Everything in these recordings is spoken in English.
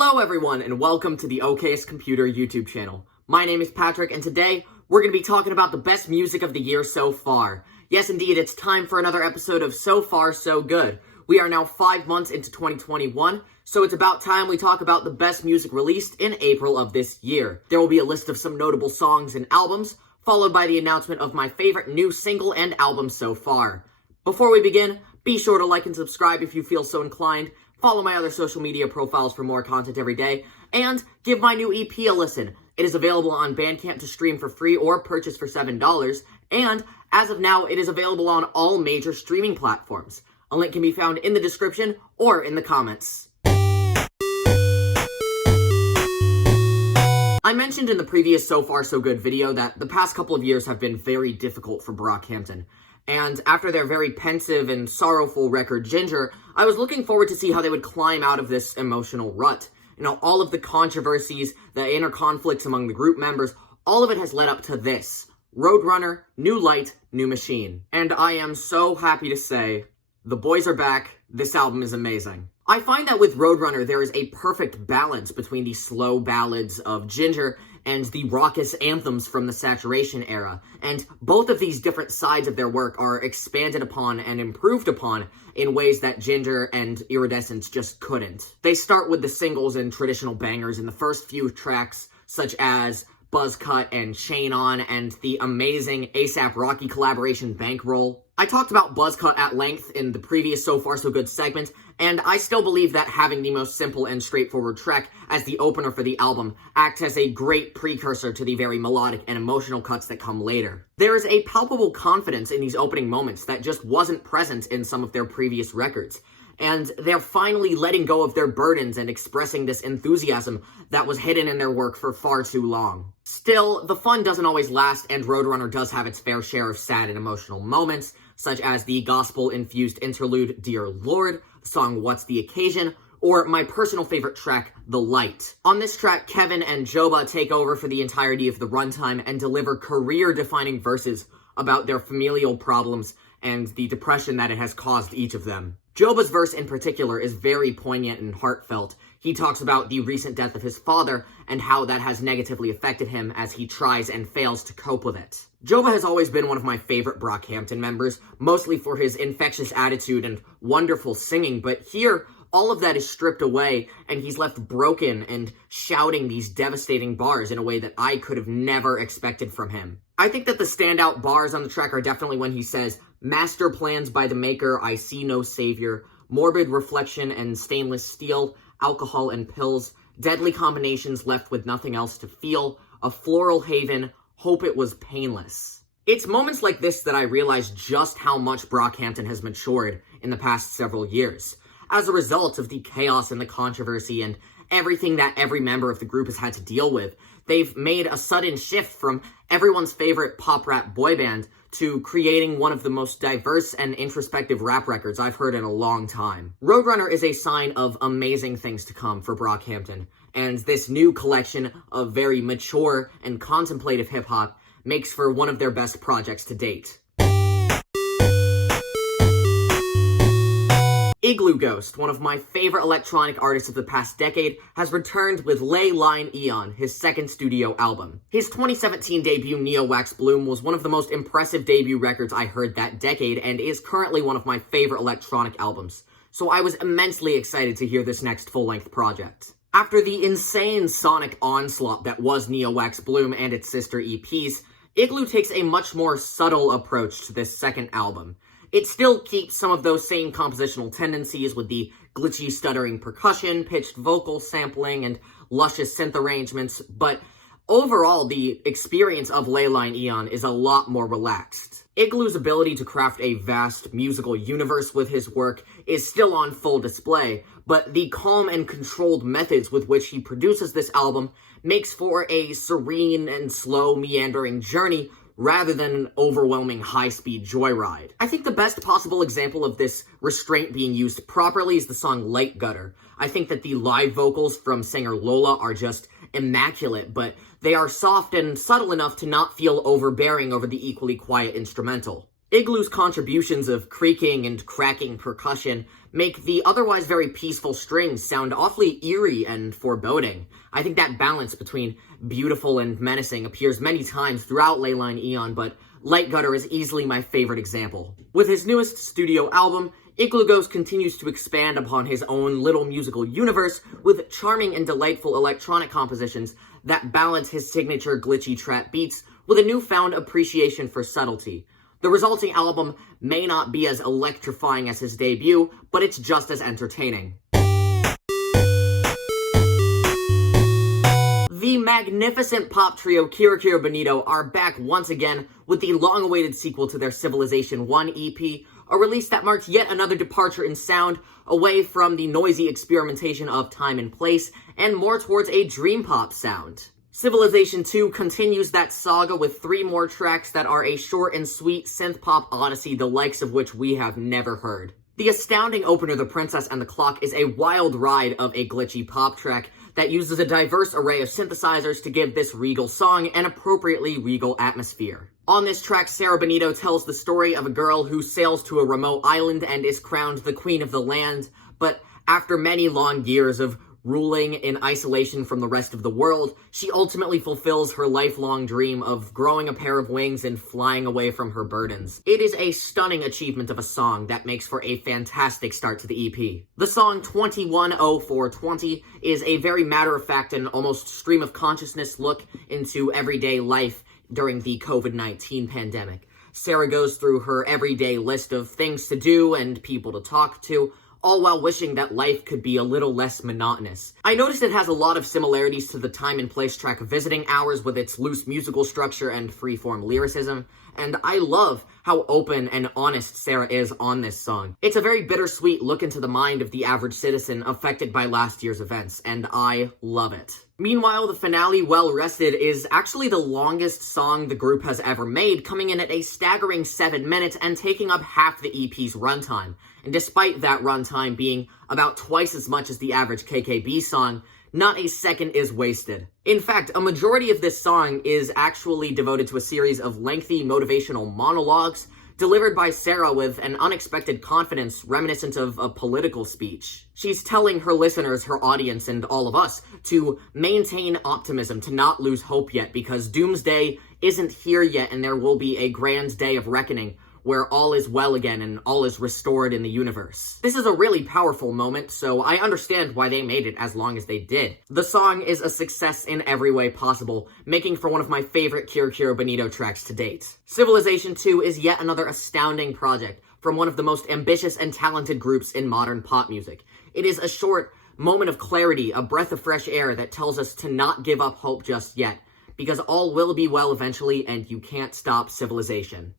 Hello everyone, and welcome to the Okayest Computer YouTube channel. My name is Patrick, and today we're going to be talking about the best music of the year so far. Yes, indeed, it's time for another episode of So Far, So Good. We are now 5 months into 2021, so it's about time we talk about the best music released in April of this year. There will be a list of some notable songs and albums, followed by the announcement of my favorite new single and album so far. Before we begin, be sure to like and subscribe if you feel so inclined. Follow my other social media profiles for more content every day, and give my new EP a listen. It is available on Bandcamp to stream for free or purchase for $7, and as of now, it is available on all major streaming platforms. A link can be found in the description or in the comments. I mentioned in the previous So Far So Good video that the past couple of years have been very difficult for Brockhampton. And after their very pensive and sorrowful record, Ginger, I was looking forward to see how they would climb out of this emotional rut. You know, all of the controversies, the inner conflicts among the group members, all of it has led up to this. Roadrunner, new light, new machine. And I am so happy to say, the boys are back. This album is amazing. I find that with Roadrunner, there is a perfect balance between the slow ballads of Ginger and the raucous anthems from the Saturation era, and both of these different sides of their work are expanded upon and improved upon in ways that Ginger and Iridescence just couldn't. They start with the singles and traditional bangers in the first few tracks, such as Buzzcut and Chain On, and the amazing A$AP Rocky collaboration Bankroll. I talked about Buzzcut at length in the previous So Far So Good segment, and I still believe that having the most simple and straightforward track as the opener for the album acts as a great precursor to the very melodic and emotional cuts that come later. There is a palpable confidence in these opening moments that just wasn't present in some of their previous records, and they're finally letting go of their burdens and expressing this enthusiasm that was hidden in their work for far too long. Still, the fun doesn't always last, and Roadrunner does have its fair share of sad and emotional moments, such as the gospel-infused interlude Dear Lord, the song What's the Occasion, or my personal favorite track, The Light. On this track, Kevin and Joba take over for the entirety of the runtime and deliver career-defining verses about their familial problems and the depression that it has caused each of them. Joba's verse in particular is very poignant and heartfelt. He talks about the recent death of his father and how that has negatively affected him as he tries and fails to cope with it. Joba has always been one of my favorite Brockhampton members, mostly for his infectious attitude and wonderful singing, but here, all of that is stripped away, and he's left broken and shouting these devastating bars in a way that I could have never expected from him. I think that the standout bars on the track are definitely when he says, "Master plans by the maker, I see no savior, morbid reflection and stainless steel, alcohol and pills, deadly combinations left with nothing else to feel, a floral haven, hope it was painless." It's moments like this that I realize just how much Brockhampton has matured in the past several years. As a result of the chaos and the controversy and everything that every member of the group has had to deal with, they've made a sudden shift from everyone's favorite pop rap boy band to creating one of the most diverse and introspective rap records I've heard in a long time. Roadrunner is a sign of amazing things to come for Brockhampton, and this new collection of very mature and contemplative hip-hop makes for one of their best projects to date. Iglooghost, one of my favorite electronic artists of the past decade, has returned with Lei Line Eon, his second studio album. His 2017 debut, Neo Wax Bloom, was one of the most impressive debut records I heard that decade, and is currently one of my favorite electronic albums. So I was immensely excited to hear this next full-length project. After the insane sonic onslaught that was Neo Wax Bloom and its sister EPs, Igloo takes a much more subtle approach to this second album. It still keeps some of those same compositional tendencies with the glitchy, stuttering percussion, pitched vocal sampling, and luscious synth arrangements, but overall, the experience of Lei Line Eon is a lot more relaxed. Igloo's ability to craft a vast musical universe with his work is still on full display, but the calm and controlled methods with which he produces this album makes for a serene and slow, meandering journey rather than an overwhelming high-speed joyride. I think the best possible example of this restraint being used properly is the song Light Gutter. I think that the live vocals from singer Lola are just immaculate, but they are soft and subtle enough to not feel overbearing over the equally quiet instrumental. Igloo's contributions of creaking and cracking percussion make the otherwise very peaceful strings sound awfully eerie and foreboding. I think that balance between beautiful and menacing appears many times throughout Lei Line Eon, but Light Gutter is easily my favorite example. With his newest studio album, Iglooghost continues to expand upon his own little musical universe with charming and delightful electronic compositions that balance his signature glitchy trap beats with a newfound appreciation for subtlety. The resulting album may not be as electrifying as his debut, but it's just as entertaining. The magnificent pop trio Kero Kero Bonito are back once again with the long-awaited sequel to their Civilization 1 EP, a release that marks yet another departure in sound, away from the noisy experimentation of time and place, and more towards a dream pop sound. Civilization 2 continues that saga with 3 more tracks that are a short and sweet synth-pop odyssey, the likes of which we have never heard. The astounding opener, The Princess and the Clock, is a wild ride of a glitchy pop track that uses a diverse array of synthesizers to give this regal song an appropriately regal atmosphere. On this track, Sarah Bonito tells the story of a girl who sails to a remote island and is crowned the queen of the land, but after many long years of ruling in isolation from the rest of the world, she ultimately fulfills her lifelong dream of growing a pair of wings and flying away from her burdens. It is a stunning achievement of a song that makes for a fantastic start to the EP. The song 210420 is a very matter-of-fact and almost stream-of-consciousness look into everyday life during the COVID-19 pandemic. Sarah goes through her everyday list of things to do and people to talk to, all while wishing that life could be a little less monotonous. I noticed it has a lot of similarities to the Time and Place track Visiting Hours with its loose musical structure and freeform lyricism, and I love how open and honest Sarah is on this song. It's a very bittersweet look into the mind of the average citizen affected by last year's events, and I love it. Meanwhile, the finale, Well Rested, is actually the longest song the group has ever made, coming in at a staggering 7 minutes and taking up half the EP's runtime. And despite that runtime being about twice as much as the average KKB song, not a second is wasted. In fact, a majority of this song is actually devoted to a series of lengthy motivational monologues delivered by Sarah with an unexpected confidence reminiscent of a political speech. She's telling her listeners, her audience, and all of us to maintain optimism, to not lose hope yet, because doomsday isn't here yet and there will be a grand day of reckoning where all is well again and all is restored in the universe. This is a really powerful moment, so I understand why they made it as long as they did. The song is a success in every way possible, making for one of my favorite Kero Kero Bonito tracks to date. Civilization 2 is yet another astounding project from one of the most ambitious and talented groups in modern pop music. It is a short moment of clarity, a breath of fresh air that tells us to not give up hope just yet, because all will be well eventually and you can't stop Civilization.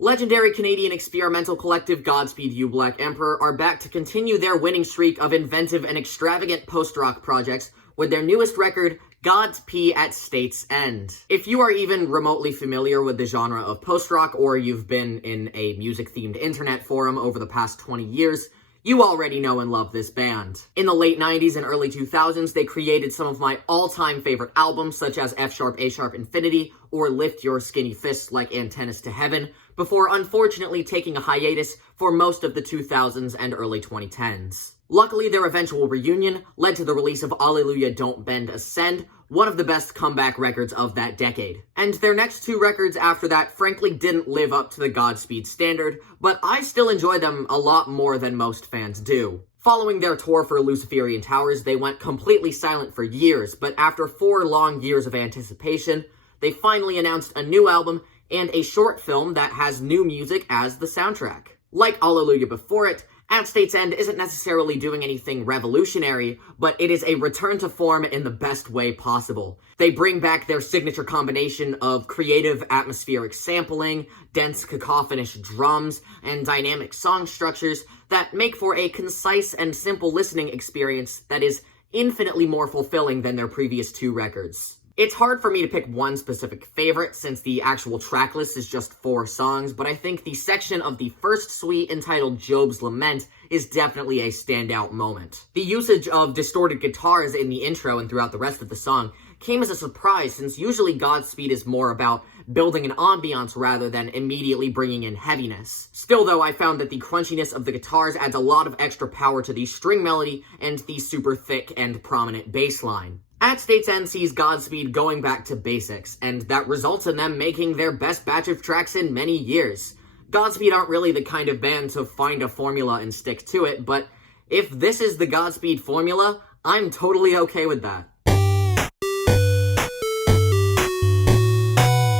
Legendary Canadian experimental collective Godspeed You Black Emperor are back to continue their winning streak of inventive and extravagant post-rock projects with their newest record, Godspeed at State's End. If you are even remotely familiar with the genre of post-rock, or you've been in a music-themed internet forum over the past 20 years, you already know and love this band. In the late 90s and early 2000s, they created some of my all-time favorite albums, such as F-sharp, A-sharp, Infinity, or Lift Your Skinny Fists Like Antennas to Heaven, before unfortunately taking a hiatus for most of the 2000s and early 2010s. Luckily, their eventual reunion led to the release of Alleluia Don't Bend Ascend, one of the best comeback records of that decade. And their next 2 records after that frankly didn't live up to the Godspeed standard, but I still enjoy them a lot more than most fans do. Following their tour for Luciferian Towers, they went completely silent for years, but after 4 long years of anticipation, they finally announced a new album and a short film that has new music as the soundtrack. Like Alleluia before it, At State's End isn't necessarily doing anything revolutionary, but it is a return to form in the best way possible. They bring back their signature combination of creative atmospheric sampling, dense cacophonous drums, and dynamic song structures that make for a concise and simple listening experience that is infinitely more fulfilling than their previous 2 records. It's hard for me to pick one specific favorite since the actual track list is just 4 songs, but I think the section of the first suite entitled Job's Lament is definitely a standout moment. The usage of distorted guitars in the intro and throughout the rest of the song came as a surprise since usually Godspeed is more about building an ambiance rather than immediately bringing in heaviness. Still though, I found that the crunchiness of the guitars adds a lot of extra power to the string melody and the super thick and prominent bass line. At State's End sees Godspeed going back to basics, and that results in them making their best batch of tracks in many years. Godspeed aren't really the kind of band to find a formula and stick to it, but if this is the Godspeed formula, I'm totally okay with that.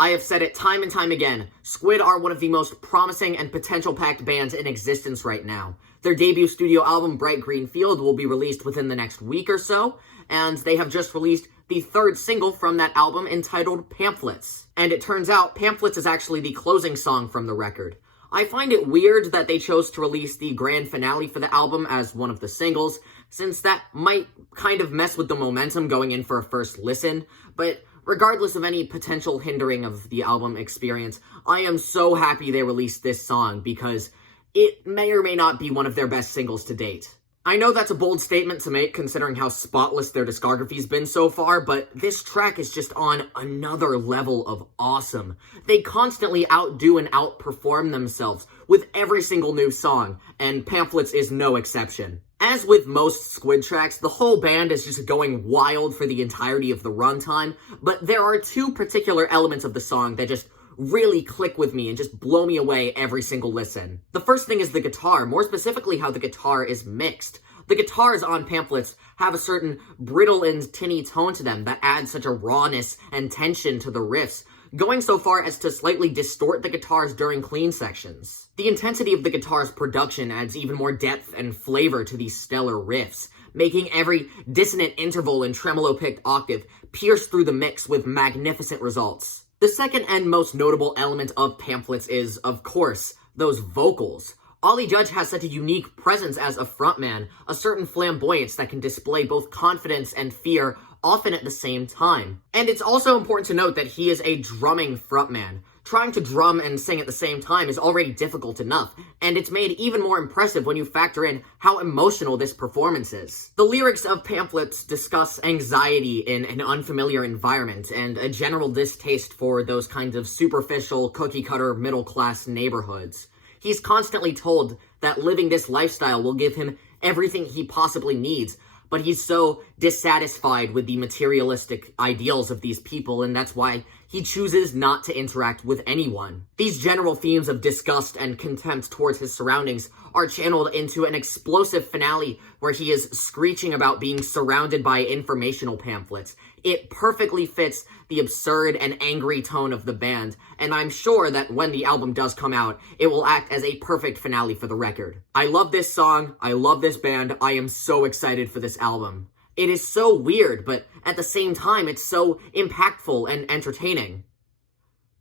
I have said it time and time again, Squid are one of the most promising and potential-packed bands in existence right now. Their debut studio album, Bright Green Field, will be released within the next week or so, and they have just released the third single from that album entitled Pamphlets. And it turns out Pamphlets is actually the closing song from the record. I find it weird that they chose to release the grand finale for the album as one of the singles, since that might kind of mess with the momentum going in for a first listen, but regardless of any potential hindering of the album experience, I am so happy they released this song because it may or may not be one of their best singles to date. I know that's a bold statement to make considering how spotless their discography's been so far, but this track is just on another level of awesome. They constantly outdo and outperform themselves with every single new song, and Pamphlets is no exception. As with most Squid tracks, the whole band is just going wild for the entirety of the runtime, but there are two particular elements of the song that just really click with me and just blow me away every single listen. The first thing is the guitar, more specifically how the guitar is mixed. The guitars on Pamphlets have a certain brittle and tinny tone to them that adds such a rawness and tension to the riffs, going so far as to slightly distort the guitars during clean sections. The intensity of the guitar's production adds even more depth and flavor to these stellar riffs, making every dissonant interval and tremolo-picked octave pierce through the mix with magnificent results. The second and most notable element of Pamphlets is, of course, those vocals. Ollie Judge has such a unique presence as a frontman, a certain flamboyance that can display both confidence and fear often at the same time. And it's also important to note that he is a drumming frontman. Trying to drum and sing at the same time is already difficult enough, and it's made even more impressive when you factor in how emotional this performance is. The lyrics of Pamphlets discuss anxiety in an unfamiliar environment and a general distaste for those kinds of superficial, cookie-cutter, middle-class neighborhoods. He's constantly told that living this lifestyle will give him everything he possibly needs, but he's so dissatisfied with the materialistic ideals of these people, and that's why he chooses not to interact with anyone. These general themes of disgust and contempt towards his surroundings are channeled into an explosive finale where he is screeching about being surrounded by informational pamphlets. It perfectly fits the absurd and angry tone of the band, and I'm sure that when the album does come out, it will act as a perfect finale for the record. I love this song, I love this band, I am so excited for this album. It is so weird, but at the same time, it's so impactful and entertaining.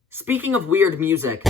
Speaking of weird music,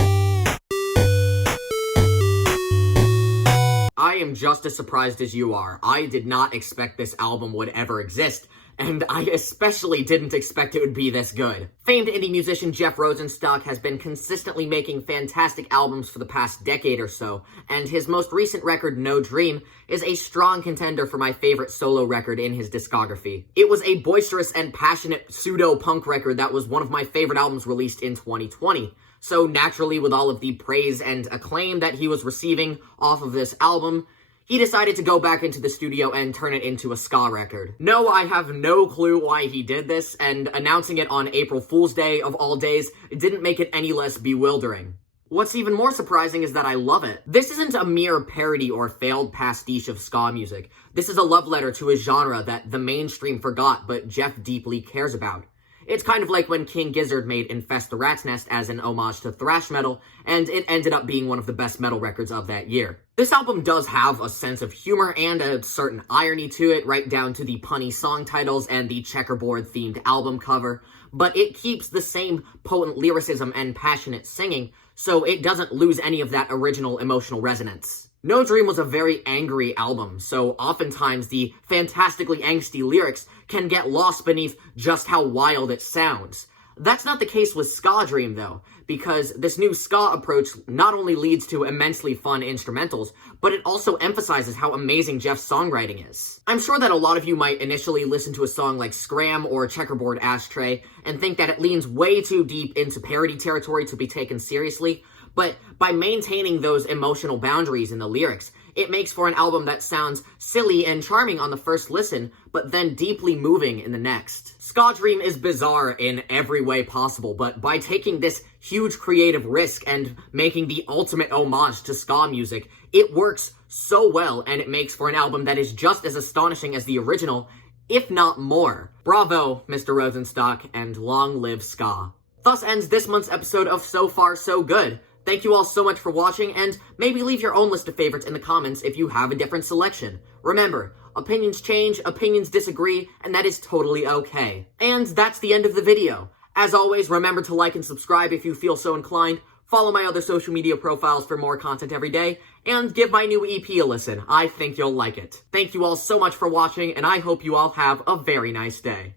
I am just as surprised as you are. I did not expect this album would ever exist, and I especially didn't expect it would be this good. Famed indie musician Jeff Rosenstock has been consistently making fantastic albums for the past decade or so, and his most recent record, No Dream, is a strong contender for my favorite solo record in his discography. It was a boisterous and passionate pseudo-punk record that was one of my favorite albums released in 2020. So naturally, with all of the praise and acclaim that he was receiving off of this album, he decided to go back into the studio and turn it into a ska record. No, I have no clue why he did this, and announcing it on April Fool's Day of all days, it didn't make it any less bewildering. What's even more surprising is that I love it. This isn't a mere parody or failed pastiche of ska music. This is a love letter to a genre that the mainstream forgot, but Jeff deeply cares about. It's kind of like when King Gizzard made Infest the Rat's Nest as an homage to thrash metal, and it ended up being one of the best metal records of that year. This album does have a sense of humor and a certain irony to it, right down to the punny song titles and the checkerboard-themed album cover, but it keeps the same potent lyricism and passionate singing, so it doesn't lose any of that original emotional resonance. No Dream was a very angry album, so oftentimes the fantastically angsty lyrics can get lost beneath just how wild it sounds. That's not the case with Ska Dream, though, because this new ska approach not only leads to immensely fun instrumentals, but it also emphasizes how amazing Jeff's songwriting is. I'm sure that a lot of you might initially listen to a song like Scram or Checkerboard Ashtray and think that it leans way too deep into parody territory to be taken seriously, but by maintaining those emotional boundaries in the lyrics, it makes for an album that sounds silly and charming on the first listen, but then deeply moving in the next. Ska Dream is bizarre in every way possible, but by taking this huge creative risk and making the ultimate homage to ska music, it works so well, and it makes for an album that is just as astonishing as the original, if not more. Bravo, Mr. Rosenstock, and long live ska. Thus ends this month's episode of So Far So Good. Thank you all so much for watching, and maybe leave your own list of favorites in the comments if you have a different selection. Remember, opinions change, opinions disagree, and that is totally okay. And that's the end of the video. As always, remember to like and subscribe if you feel so inclined, follow my other social media profiles for more content every day, and give my new EP a listen. I think you'll like it. Thank you all so much for watching, and I hope you all have a very nice day.